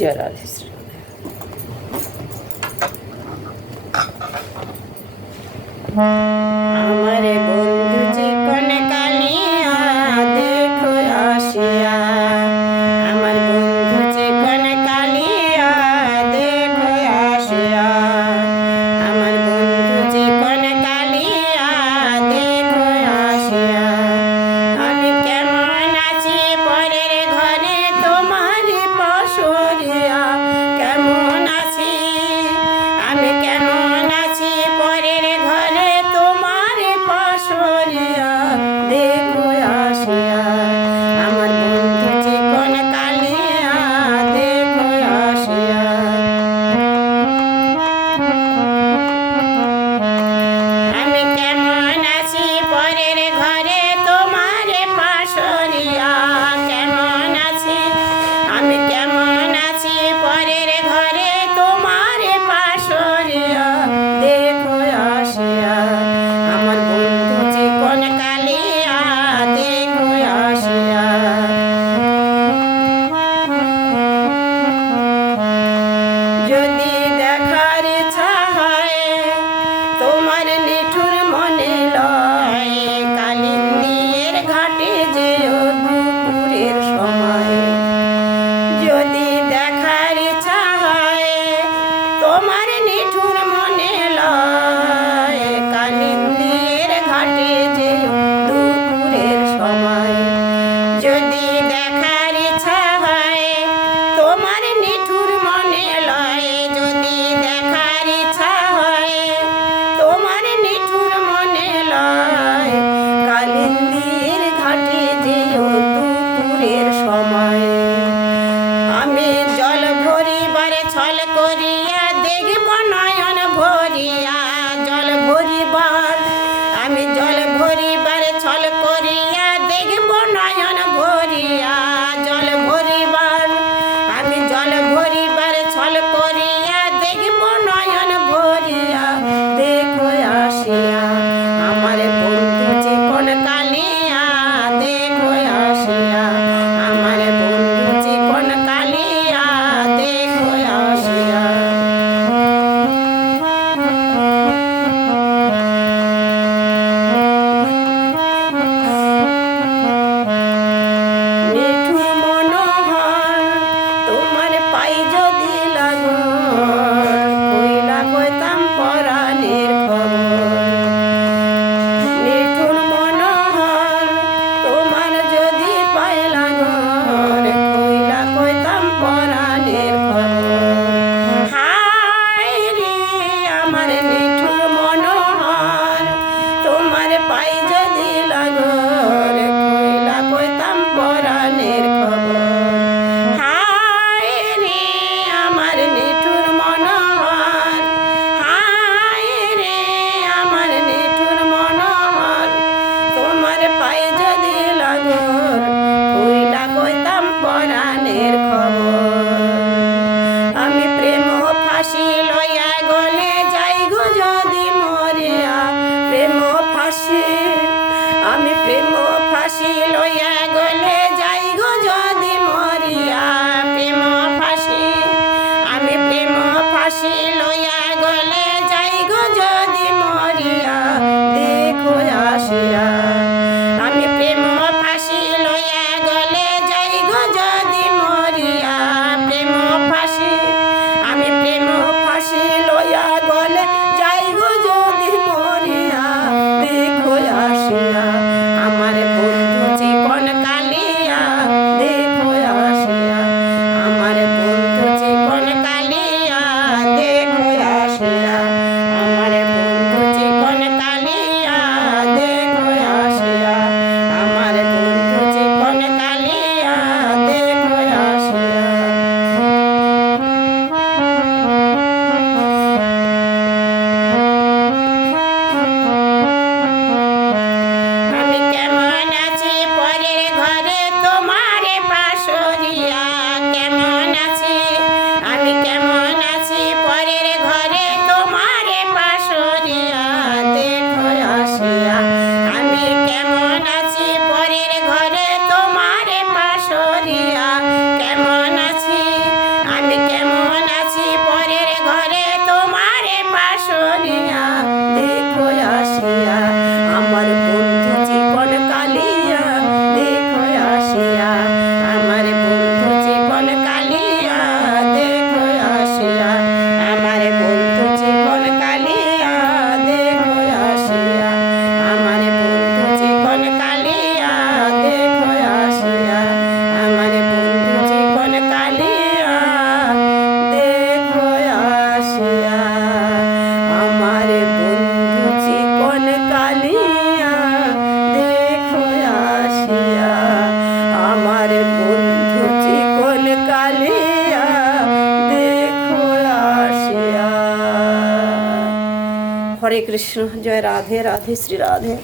জয় রাধে শ্রী আমারে বন্ধু জীবন কালিয়া দেখো আসিয়া, আমার বন্ধু জীবন কালিয়া দেখো আসিয়া, আমার বন্ধু জীবন কালিয়া দেখো আসিয়া। আমি কেমন আছি পরের ঘরে তোমার পশরিয়া, কেমন আছি আমি কেমন আছি পরের ঘরে তোমার পশরিয়া দেখো আসিয়া, আমার বন্ধু জীবন কালিয়া দেখো আসিয়া। আমি কেমন আছি পরের ঘরে তোমার পশরিয়া, কেমন আছি আমি কেমন আছি পরের ঘরে তোমার পশরিয়া দেখো আসিয়া, আমার বন্ধু জীবন কালিয়া দেখো আসিয়া। যদি দেখার ইচ্ছা হয় তোমার নিঠুর মনে লয়, কালিন্দির ঘাটে যেও দুপুরের সময়। যদি দেখার ইচ্ছা হয় তোমার নিঠুর মনে লয়, কালিন্দির ঘাটে যেও দুপুরের সময়। যদি দেখার ইচ্ছা হয় তোমার নিঠুর মনে লয়, যদি দেখার ইচ্ছা হয় তোমার নিঠুর মনে লয়, কালিন্দির ঘাটে যেও দুপুরের সময়। আমি জল ভরিবারে ছল করিয়া দেখব নয়ন ভরিয়া, জল ভরিবার আমি জল ভরিবারে ছল করিয়া দেখব নয়ন ভরিয়া, জল ভরিবার আমি জল ভরিবারে ছল করিয়া দেখব নয়ন ভরিয়া দেখো আসিয়া, আমার বন্ধু জীবন কালিয়া দেখো আসিয়া, আমার বন্ধু জীবন কালিয়া দেখো আসিয়া। নিঠুর মনোহর তোমার পাই যদি লাগর, কইলা কইতাম পরাণের খবর। নিঠুর মনোহর তোমার যদি পাই লাগর, কইলা কইতাম পরাণের খবর। হায় রে আমার নিঠুর মনোহর তোমার পাই যদি লাগর, কইলা কইতাম পরাণের খবর। হায় রে আমার নিঠুর মনোহর, হায় রে আমার নিঠুর মনোহর তোমার পাই যদি লাগর, কইলা কইতাম পরাণের খবর। আমি প্রেম ফাঁসি লইয়া গলে যাই গো যদি মরিয়া, প্রেম ফাঁসি আমি প্রেম ফাঁসি লইয়া গলে যাই গো যদি মরিয়া, প্রেম ফাঁসি আমি প্রেম ফাঁসি লইয়া গলে যাই গো যদি মরিয়া দেখো আসিয়া, আমি প্রেম ফাঁসি লইয়া গলে যাই গো যদি মরিয়া, প্রেম ফাঁসি আমি প্রেম ফাঁসি লইয়া গলে যাই গো যদি মরিয়া দেখো আসিয়া, আমার বন্ধু জীবন হরে কৃষ্ণ, জয় রাধে রাধে শ্রী রাধে।